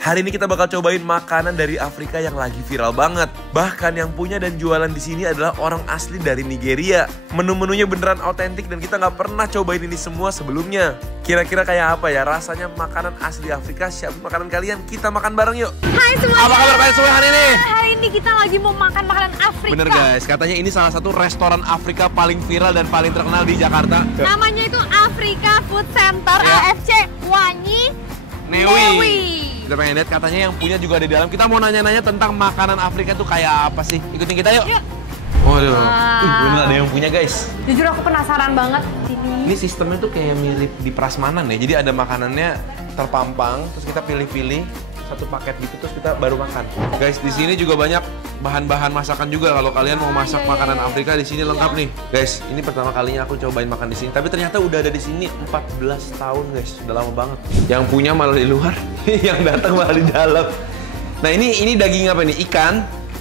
Hari ini kita bakal cobain makanan dari Afrika yang lagi viral banget. Bahkan yang punya dan jualan di sini adalah orang asli dari Nigeria. Menu-menunya beneran autentik dan kita nggak pernah cobain ini semua sebelumnya. Kira-kira kayak apa ya rasanya makanan asli Afrika? Siapin makanan kalian, kita makan bareng yuk. Hai semuanya. Apa kabar kalian semua hari ini? Hari ini kita lagi mau makan makanan Afrika. Bener guys, katanya ini salah satu restoran Afrika paling viral dan paling terkenal di Jakarta. Namanya itu Afrika Food Center, Ya. AFC Wanyi Newi. Kita pengen lihat, katanya yang punya juga ada di dalam. Kita mau nanya-nanya tentang makanan Afrika tuh kayak apa sih? Ikutin kita yuk. Yuk. Waduh, Wah. bener ada yang punya guys. Jujur aku penasaran banget ini. Ini sistemnya tuh kayak mirip di prasmanan ya. Jadi ada makanannya terpampang, terus kita pilih-pilih satu paket gitu, terus kita baru makan. Guys, di sini juga banyak bahan-bahan masakan juga. Kalau kalian mau masak makanan Afrika di sini lengkap nih. Guys, ini pertama kalinya aku cobain makan di sini. Tapi ternyata udah ada di sini 14 tahun guys, udah lama banget. Yang punya malah di luar, yang datang malah di dalam. Nah ini daging apa nih? Ikan?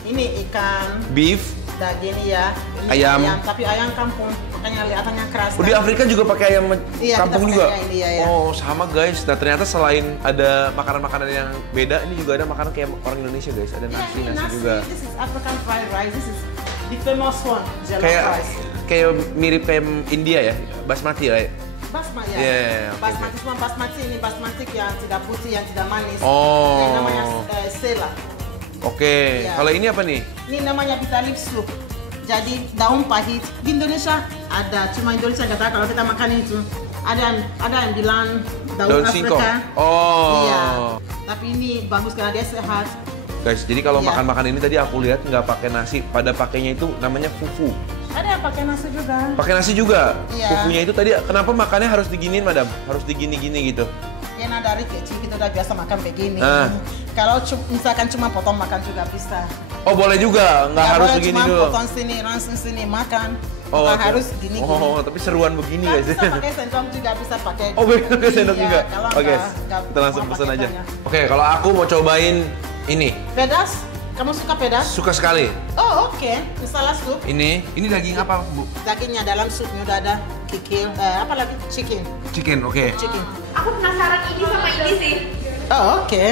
Ini ikan, Beef? daging ya. Ini Ayam. tapi ayam kampung, makanya kelihatannya keras. Oh, di kan? Afrika juga pakai ayam Iya, kampung kita juga? pakai ini, ya. Oh, sama guys. Nah, ternyata selain ada makanan-makanan yang beda, ini juga ada makanan kayak orang Indonesia guys. Ada Iya, nasi ini juga. This is African fried rice. This is the famous one, jollof Kayak rice. kayak mirip kayak India ya, basmati lah. Ya? Basmati ya. Yeah, oke, basmati semua basmati ini basmati yang tidak putih, yang tidak manis. Oh. Yang namanya sela. Oke, Iya. kalau ini apa nih? Ini namanya bitter leaf soup. Jadi daun pahit di Indonesia ada, cuma Indonesia nggak tahu kalau kita makan itu. Ada yang bilang daun singkong. Afrika. Oh. Iya. Tapi ini bagus karena dia sehat. Guys, jadi kalau Iya. makan-makan ini tadi aku lihat nggak pakai nasi, pada pakainya itu namanya fufu. Ada yang pakai nasi juga. Pakai nasi juga. Iya. Fufunya itu tadi kenapa makannya harus diginiin, Madam? Harus digini-gini gitu. Karena dari kecil kita udah biasa makan begini. Ah. Kalau misalkan cuma potong makan juga bisa. Oh, boleh juga, nggak harus boleh begini cuma dulu. potong sini, langsung sini makan. Oh, Bukan oke. harus gini. Oh, tapi seruan begini Nggak guys. bisa pakai sendok juga, bisa pakai. Oh, pakai sendok Iya, juga. kalau Oke, nggak kita langsung mau pesan pakai aja. banyak. Oke, kalau aku mau cobain ini, Pedas? Kamu suka pedas? suka sekali. Oh, oke. Misalnya sup. Ini daging apa, Bu? Dagingnya dalam supnya udah ada kikil. Apa lagi? Chicken. Chicken, oke. Chicken. Aku penasaran ini sama ini sih. Oh, oke.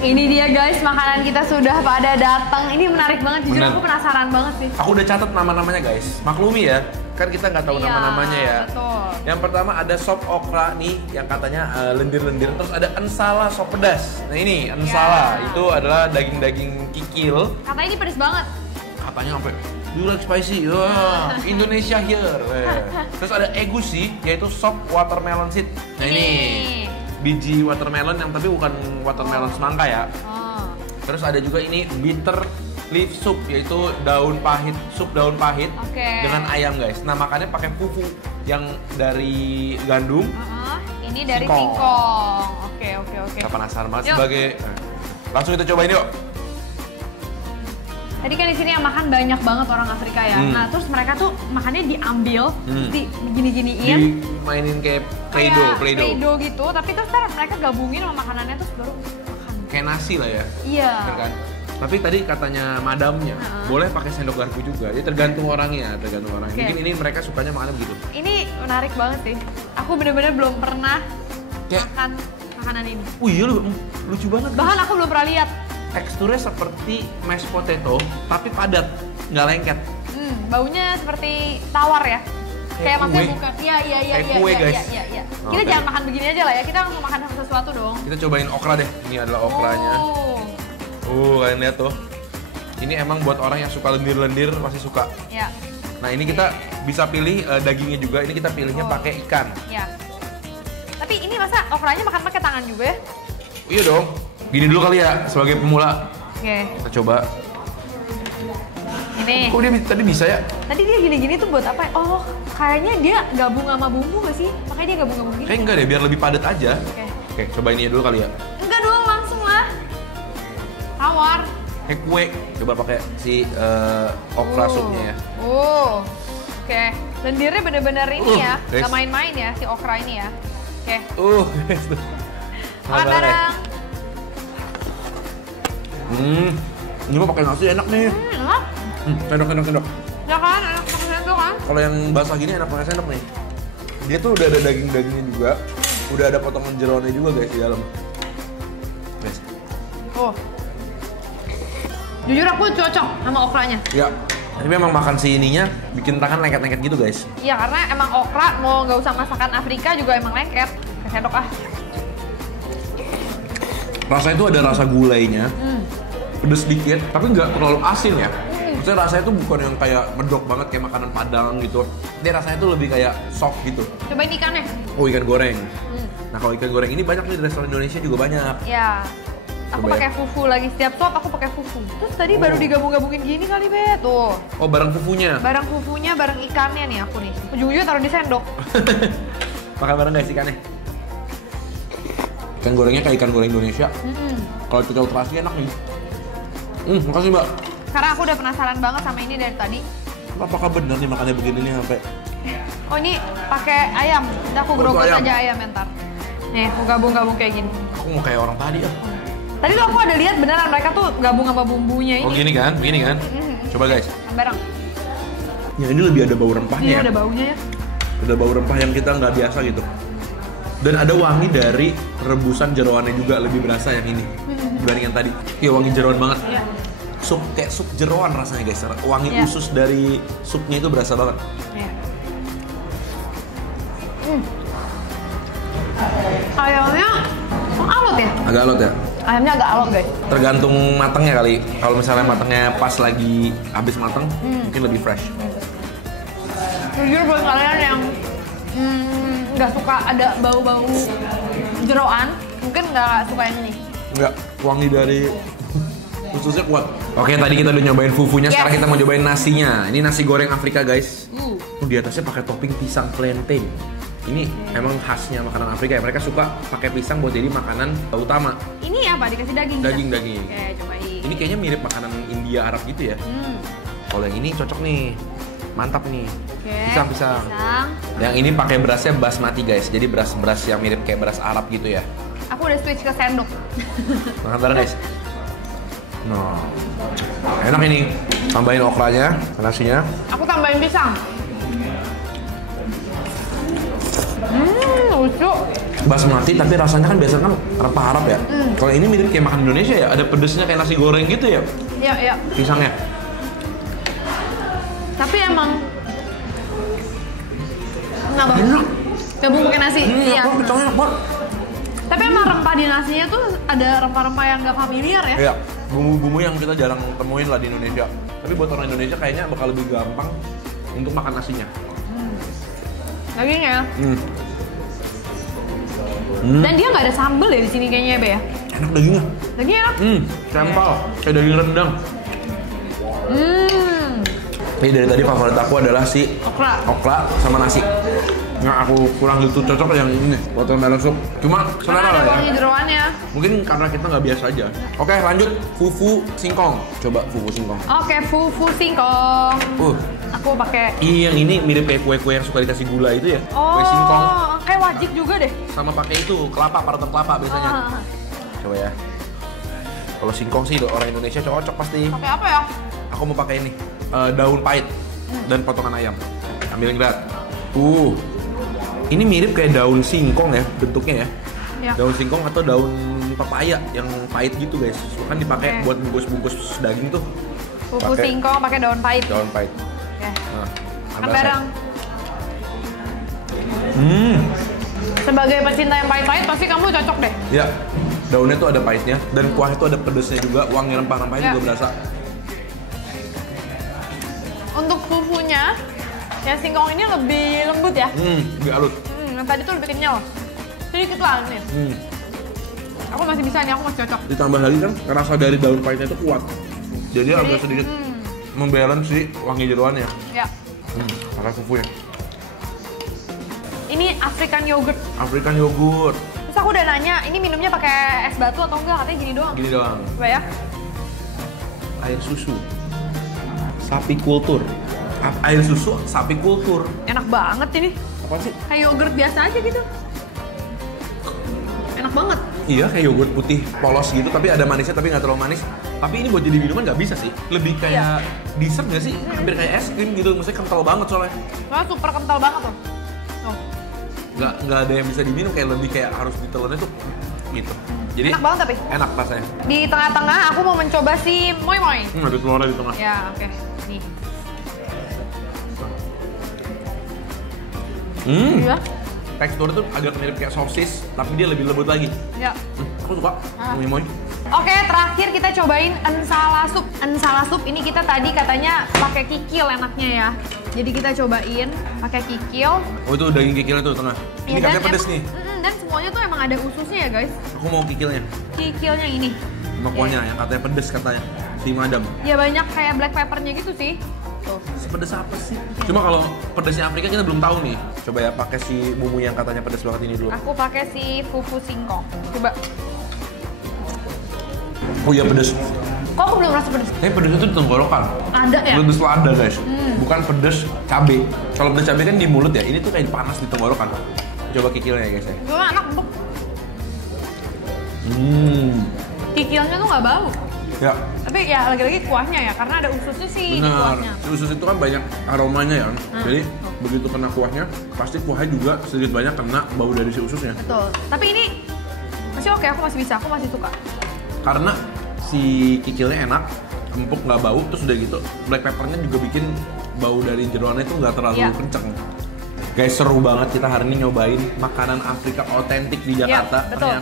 Ini dia guys, makanan kita sudah pada datang. Ini menarik banget, jujur Bener. aku penasaran banget sih. Aku udah catat nama-namanya guys. Maklumi ya, kan kita nggak tahu Iya, nama-namanya ya. betul. Yang pertama ada sop okra nih, yang katanya lendir-lendir. Terus ada ensala sop pedas. Nah ini ensala, Ya. itu adalah daging-daging kikil. Katanya ini pedes banget. Katanya sampai you like spicy, wah Indonesia here. Terus ada egusi, yaitu sop watermelon seed. Nah ini biji watermelon yang tapi bukan watermelon semangka ya. Oh. Terus ada juga ini bitter leaf soup, yaitu daun pahit, sup daun pahit Oke. dengan ayam guys. Nah makannya pakai fufu yang dari gandum. Ini dari Singkong. singkong. Oke. Kita penasaran banget Yuk. sebagai. Langsung kita cobain yuk. Tadi kan di sini yang makan banyak banget orang Afrika ya. Nah, terus mereka tuh makannya diambil, terus digini-giniin. Dimainin kayak Kayak Play-Doh gitu, tapi terus ntar mereka gabungin sama makanannya terus baru makan. kayak nasi lah ya. Iya. Bener kan? Tapi tadi katanya madamnya boleh pakai sendok garpu juga. Jadi tergantung orangnya, Oke. Mungkin ini mereka sukanya makan begitu. Ini menarik banget sih. Aku bener-bener belum pernah Kayak- makan makanan ini. Iya lucu banget. Bahkan aku belum pernah lihat. Teksturnya seperti mashed potato tapi padat, nggak lengket. Baunya seperti tawar ya. Kayak maksudnya kue. bukan. Iya. Kayak kue, guys. Iya. Oh, Kita oke. jangan makan begini aja lah ya. Kita mau makan sesuatu dong. Kita cobain okra deh. Ini adalah okranya. Kalian lihat tuh. Ini emang buat orang yang suka lendir-lendir masih suka. Ya. Nah ini kita bisa pilih dagingnya juga. Ini kita pilihnya pakai ikan. Ya. Tapi ini masa okranya makan pakai tangan juga ya? Iya dong. Gini dulu kali ya sebagai pemula. Oke. Kita coba. Ini. Kok dia tadi bisa ya? Tadi dia gini-gini tuh buat apa? Oh, kayaknya dia gabung sama bumbu gak sih? Makanya dia gabung-gabung gini. Kayak enggak deh, biar lebih padat aja. Oke. Oke, coba ini dulu kali ya. Enggak dong, langsung lah. Tawar. Kayak kue. Coba pakai si okra supnya ya. Oke. Lendirnya bener-bener ini ya. guys. Gak main-main ya si okra ini ya. Oke. Makan Sabar, bareng. Ini mah pakai nasi enak nih. Enak. Sendok. Ya kan, enak pakai sendok kan? Kalau yang basah gini enak pakai sendok nih. Dia tuh udah ada daging-dagingnya juga, udah ada potongan jeroannya juga guys di dalam. Guys, Oh. Jujur aku cocok sama okranya. Ya. Tapi memang makan si ininya bikin tangan lengket-lengket gitu guys. Iya karena emang okra mau nggak usah masakan Afrika juga emang lengket. Sendok ah. Rasanya itu ada rasa gulainya, pedes sedikit, tapi nggak terlalu asin ya. Maksudnya rasanya itu bukan yang kayak medok banget kayak makanan Padang gitu. Dia rasanya itu lebih kayak soft gitu. Cobain ikannya. Oh ikan goreng. Nah kalau ikan goreng ini banyak nih di restoran Indonesia juga banyak. Ya. Aku Coba ya. pakai fufu lagi, setiap sop aku pakai fufu. Terus tadi baru digabung-gabungin gini kali be, tuh. Oh bareng fufunya. Bareng fufunya, bareng ikannya nih aku nih. Ujung-ujungnya taruh di sendok. Makan bareng guys ikannya. Ikan gorengnya kayak ikan goreng Indonesia. Kalau kita terasi enak nih. Makasih mbak. Karena aku udah penasaran banget sama ini dari tadi. Apakah benar nih makannya begini nih sampai? Oh ini pakai ayam. Udah aku gerobak ayam. aja ayam ntar. Nih, aku gabung-gabung kayak gini. Aku mau kayak orang tadi ya. Tadi tuh aku ada lihat beneran mereka tuh gabung sama bumbunya ini. Oh gini kan, begini kan. Coba guys. Bareng. Ya ini lebih ada bau rempahnya Iya ya. ada baunya ya. Ada bau rempah yang kita nggak biasa gitu. Dan ada wangi dari rebusan jeroannya juga lebih berasa yang ini dibanding yang tadi. Iya wangi jeroan banget. Iya. Sup kayak sup jeroan rasanya guys. Wangi Iya. usus dari supnya itu berasa banget. Iya. Ayamnya alot ya? Agak alot ya. Ayamnya agak alot guys. Tergantung matangnya kali. Kalau misalnya matangnya pas lagi habis matang, mungkin lebih fresh. Jujur buat kalian yang nggak suka ada bau-bau jeroan, mungkin nggak suka yang ini. Enggak, wangi dari ususnya kuat. Oke, tadi kita udah nyobain fufunya, Yes. sekarang kita mau cobain nasinya. Ini nasi goreng Afrika, guys. Di atasnya pakai topping pisang plantain. Ini emang khasnya makanan Afrika ya. Mereka suka pakai pisang buat jadi makanan utama. Ini apa? Dikasih daging? Daging-daging. Oke, cobain. Ini kayaknya mirip makanan India Arab gitu ya. Kalau yang ini cocok nih. Mantap nih. Oke. Pisang-pisang. Pisang. Yang ini pakai berasnya basmati, guys. Jadi beras-beras yang mirip kayak beras Arab gitu ya. Aku udah switch ke sendok. Makan bareng guys. Nah, enak ini. Tambahin okranya, nasinya. Aku tambahin pisang. Lucu. Basmati tapi rasanya kan biasanya kan rempah Arab ya. Kalau ini mirip kayak makan Indonesia ya. Ada pedesnya kayak nasi goreng gitu ya. Iya, iya. Pisangnya. Tapi emang enak banget. Enak. Gabung pakai nasi. Iya. Pisangnya enak banget. Tapi emang rempah di nasinya tuh ada rempah-rempah yang nggak familiar ya. Iya. Bumbu-bumbu yang kita jarang temuin lah di Indonesia. Tapi buat orang Indonesia kayaknya bakal lebih gampang untuk makan nasinya. Dagingnya. Hmm. Dan dia nggak ada sambel ya di sini kayaknya Be ya. Enak dagingnya. Dagingnya enak. Sempal. Kayak daging rendang. Tapi dari tadi favorit aku adalah si okra sama nasi. Nggak aku kurang gitu cocok yang ini watermelon soup. Cuma Karena selera ada lah wangi ya. jeroannya. Mungkin karena kita nggak biasa aja. Oke lanjut fufu singkong. Coba fufu singkong. Oke, fufu singkong. Aku pakai. Yang ini mirip kayak kue-kue yang suka dikasih gula itu ya. Oh, Kue singkong kayak wajib juga deh. sama pakai itu kelapa, parutan kelapa biasanya. Coba ya. Kalau singkong sih orang Indonesia cocok pasti. Pakai apa ya? Aku mau pakai ini daun pahit dan potongan ayam. Ambilin lihat. Ini mirip kayak daun singkong ya bentuknya ya. Ya. Daun singkong atau daun pepaya yang pahit gitu guys. Kan dipakai Oke. buat bungkus-bungkus daging tuh. Fufu Pakai singkong pakai daun pahit. daun pahit. Oke. Nah, Makan bareng. Hmm. Sebagai pecinta yang pahit-pahit pasti kamu cocok deh. Ya, daunnya tuh ada pahitnya dan kuah itu ada pedesnya juga, wangi rempah-rempahnya Ya. juga berasa. Untuk fufunya, yang singkong ini lebih lembut ya. Lebih halus. Yang tadi tuh lebih kenyal. Sedikit lah nih. Aku masih bisa nih, aku masih cocok. Ditambah lagi kan rasa dari daun pahitnya itu kuat. Jadi agak sedikit membalance si wangi jeroannya. Ya. Pakai fufunya. Ini African yogurt. African yogurt. Terus aku udah nanya, ini minumnya pakai es batu atau enggak? Katanya gini doang. Gini doang. Coba ya. Air susu. Sapi kultur. Air susu sapi kultur. Enak banget ini. Apa sih? Kayak yogurt biasa aja gitu. Enak banget. Iya kayak yogurt putih polos gitu tapi ada manisnya tapi nggak terlalu manis. Tapi ini buat jadi minuman nggak bisa sih. Lebih kayak dessert nggak sih? Hampir kayak es krim gitu. Maksudnya kental banget soalnya. Soalnya super kental banget tuh. Tuh. Nggak ada yang bisa diminum kayak lebih kayak harus ditelannya tuh gitu. Jadi enak banget tapi. enak rasanya. Di tengah-tengah aku mau mencoba si moi moi. Ada telurnya di tengah. Ya, oke. Nih. Iya. Teksturnya tuh agak mirip kayak sosis, tapi dia lebih lembut lagi. Ya. Aku suka moi moi. Oke, terakhir kita cobain ensala sup. Ensala sup ini kita tadi katanya pakai kikil enaknya ya. Jadi kita cobain pakai kikil. Oh itu daging kikilnya tuh tengah. Ini Ya, katanya dan pedes nih. Dan semuanya tuh emang ada ususnya ya guys. Aku mau kikilnya. Kikilnya ini. Sama kuahnya yang katanya pedes katanya. Si madam. Ya banyak kayak black peppernya gitu sih. Tuh. Sepedes apa sih? Cuma kalau pedesnya Afrika kita belum tahu nih. Coba ya pakai si bumbu yang katanya pedes banget ini dulu. Aku pakai si fufu singkong. Coba. Oh iya pedes. Kok aku belum rasa pedes? Tapi pedesnya tuh di tenggorokan. Ada ya? Pedes lada guys. Bukan pedes cabe. Kalau pedes cabe kan di mulut ya. Ini tuh kayak panas di tenggorokan. Coba kikilnya ya guys ya. Cuma enak empuk. Kikilnya tuh nggak bau. Ya. Tapi ya lagi-lagi kuahnya ya, karena ada ususnya sih di Benar. kuahnya. Usus itu kan banyak aromanya ya. Jadi begitu kena kuahnya, pasti kuahnya juga sedikit banyak kena bau dari si ususnya. Betul. Tapi ini masih oke, aku masih bisa, aku masih suka. Karena si kikilnya enak, empuk nggak bau, terus udah gitu black peppernya juga bikin bau dari jeroannya itu nggak terlalu kenceng. Guys, seru banget kita hari ini nyobain makanan Afrika otentik di Jakarta. Betul.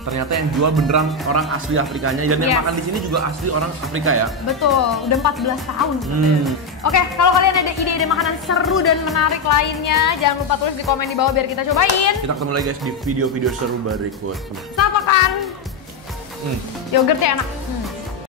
Ternyata yang jual beneran orang asli Afrikanya dan yang makan di sini juga asli orang Afrika ya. Betul, udah 14 tahun. Oke, kalau kalian ada ide-ide makanan seru dan menarik lainnya, jangan lupa tulis di komen di bawah biar kita cobain. Kita ketemu lagi guys di video-video seru berikut. Selamat makan. Yogurtnya enak.